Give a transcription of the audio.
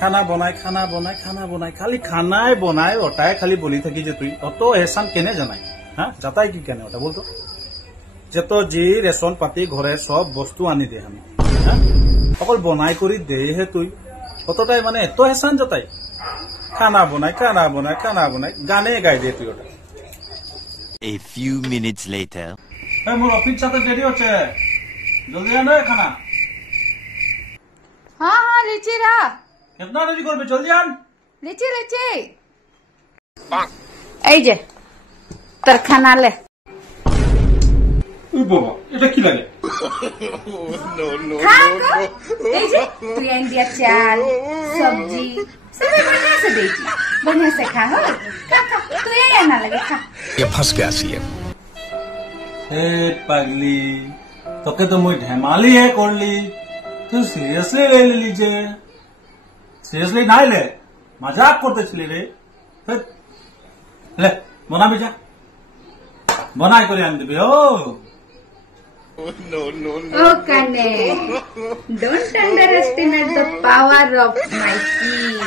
খানা বনাই খালি খানাই বনাই ওটাই খালি বলি থাকি যে তুই অত এহসান কেনে জানাই হ্যাঁ যাতাই কি কেনে ওটা বলতো যে তো যি রেশন পাতি ঘরে সব বস্তু আনি দে আমি হ্যাঁ অকল বনাই করে দেহে তুই অতটাই মানে এত এহসান যাতাই খানা বনাই গানে গাই দে তুই ওটা A few minutes later more office সাথে দেরি হচ্ছে জলদি আনো খানা हाँ हाँ लीची रहा कितना रेडी करबे जल्दी आन लीची এই যে তোর খানা লে ও বাবা এটা কি লাগে এই যে তুই इंडिया चाल सब्जी सब बढ़िया से खा हो खा तू ये ना लगे खा ये फंस गया सीएम हे पगली তোকে তো মই ধেমালি হে করলি তুই সিরিয়াসলি ले लीजिए সিরিয়াসলি নাই লে মজাক করতেছিলি রে ले বনাবি যা বনাই করে আন দিবি ও Oh, Kane, don't underestimate the power of my tea.